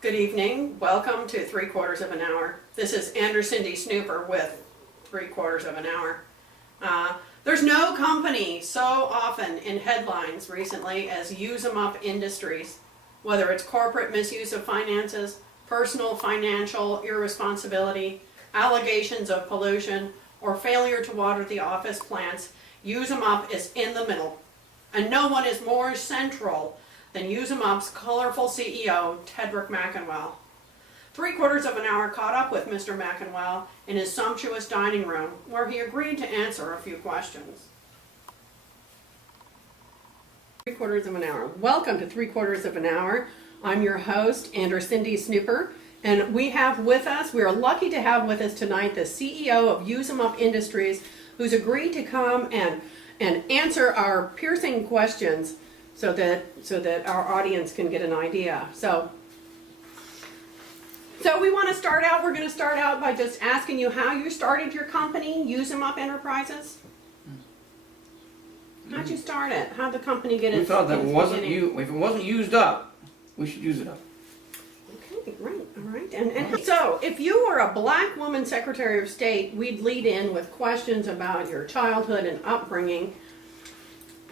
Good evening. Welcome to 3/4 of an hour. This is AnderCindy Snooper with 3/4 of an hour. There's no company so often in headlines recently as Use 'em Up Industries. Whether it's corporate misuse of finances, personal financial irresponsibility, allegations of pollution, or failure to water the office plants, Use 'em Up is in the middle. And no one is more central than Use 'em Up's colorful CEO, Tedrick Mackinwell. 3/4 of an hour caught up with Mr. Mackinwell in his sumptuous dining room, where he agreed to answer a few questions. 3/4 of an hour. Welcome to 3/4 of an hour. I'm your host, AnderCindy Snooper, and we are lucky to have with us tonight the CEO of Use 'em Up Industries, who's agreed to come and answer our piercing questions so that our audience can get an idea. So we want to start out, we're going to start out by just asking you how you started your company, Use 'em Up Enterprises. How'd you start it? How'd the company get its We thought that beginning? if it wasn't used up, we should use it up. Okay, right, all right. And so, if you were a black woman Secretary of State, we'd lead in with questions about your childhood and upbringing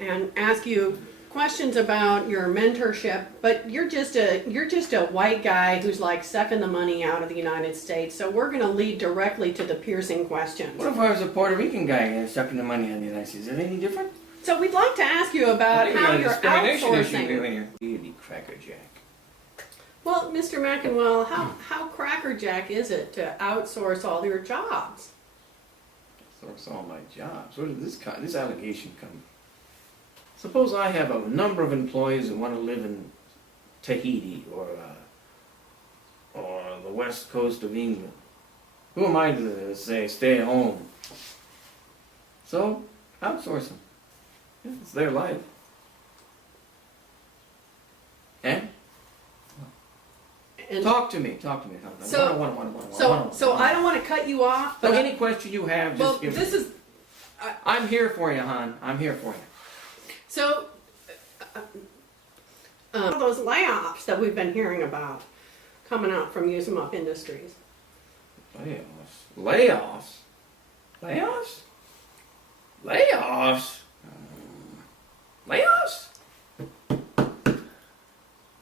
and ask you questions about your mentorship, but you're just a white guy who's like sucking the money out of the United States, so we're going to lead directly to the piercing questions. What if I was a Puerto Rican guy sucking the money out of the United States? Is that any different? So we'd like to ask you about how you're outsourcing. You crackerjack. Well, Mr. Mackinwell, how crackerjack is it to outsource all your jobs? Outsource all my jobs. Where did this allegation come? Suppose I have a number of employees that want to live in Tahiti or the west coast of England. Who am I to say stay at home? So outsource them. It's their life. And talk to me. So I don't want to cut you off. But But any question you have, just give me. I'm here for you, hon. I'm here for you. So those layoffs that we've been hearing about coming out from Use 'em Up Industries. Layoffs.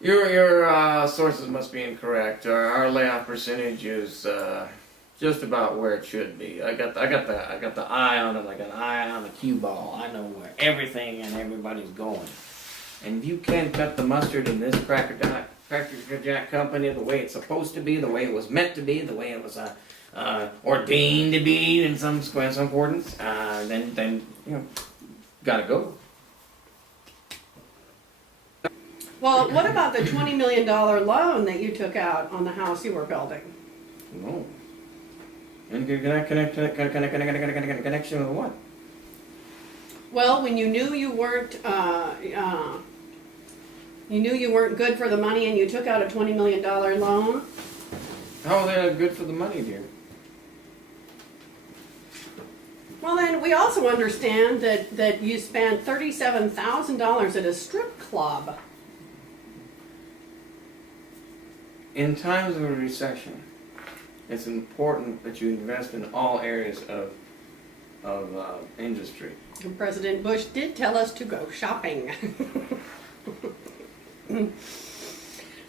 Your sources must be incorrect. Our layoff percentage is just about where it should be. I got the eye on it like an eye on a cue ball. I know where everything and everybody's going. And if you can't cut the mustard in this crackerjack company the way it's supposed to be, the way it was meant to be, the way it was ordained to be in some importance, then gotta go. Well, what about the $20 million loan that you took out on the house you were building? No. And connection with what? Well, when you knew you weren't good for the money and you took out a $20 million loan. How are they good for the money, dear? Well, then we also understand that you spent $37,000 at a strip club. In times of a recession, it's important that you invest in all areas of industry. And President Bush did tell us to go shopping.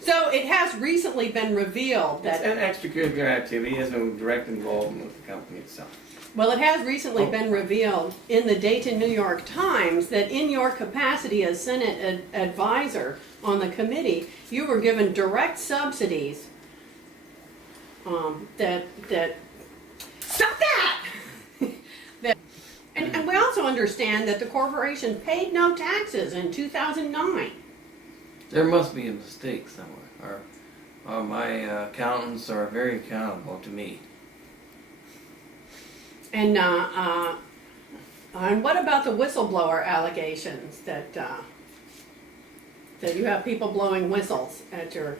So it has recently been revealed that... It's an extracurricular activity. It has no direct involvement with the company itself. Well, it has recently been revealed in the Dayton New York Times that in your capacity as Senate advisor on the committee, you were given direct subsidies that stop that! And we also understand that the corporation paid no taxes in 2009. There must be a mistake somewhere, or my accountants are very accountable to me. And what about the whistleblower allegations that you have people blowing whistles at your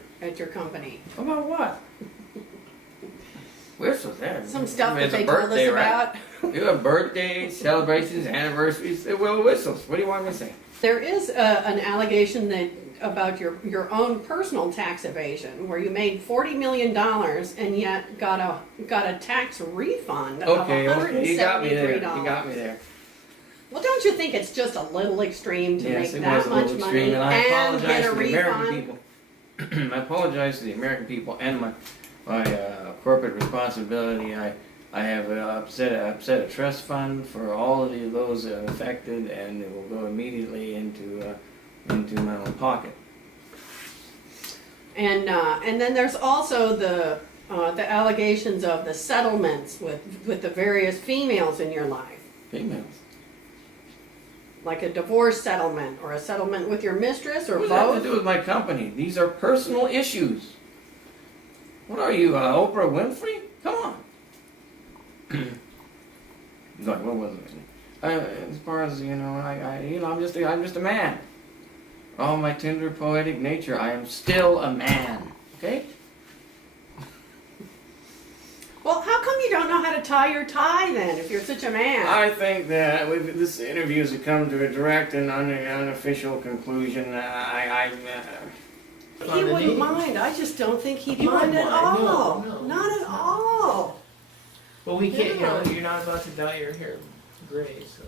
company? About what? Whistles, yeah. Some stuff that It's a they told us birthday, about. Right? You have birthdays, celebrations, anniversaries. Well, whistles. What do you want me to say? There is an allegation that about your own personal tax evasion, where you made $40 million and yet got a tax refund of Okay, $173. you got me there. You got me there. Well, don't you think it's just a little extreme to Yes, make it was that a little much extreme, money and I and apologize get a to the American refund? people. I apologize to the American people and my corporate responsibility. I have upset a trust fund for all of those affected, and it will go immediately into my own pocket. And then there's also the allegations of the settlements with the various females in your life, Females. like a divorce settlement or a settlement with your mistress or What does that have both. to do with my company? These are personal issues. What are you, Oprah Winfrey? Come on. Like, what was it? As far as I'm just a man. All my tender poetic nature, I am still a man. Okay? Well, how come you don't know how to tie your tie then, if you're such a man? I think that this interview has come to a direct and unofficial conclusion. He wouldn't mind. I just don't think he'd He mind wouldn't at mind. all. No, Not at all. Well, we can't, Yeah. you're not about to dye your hair gray, so.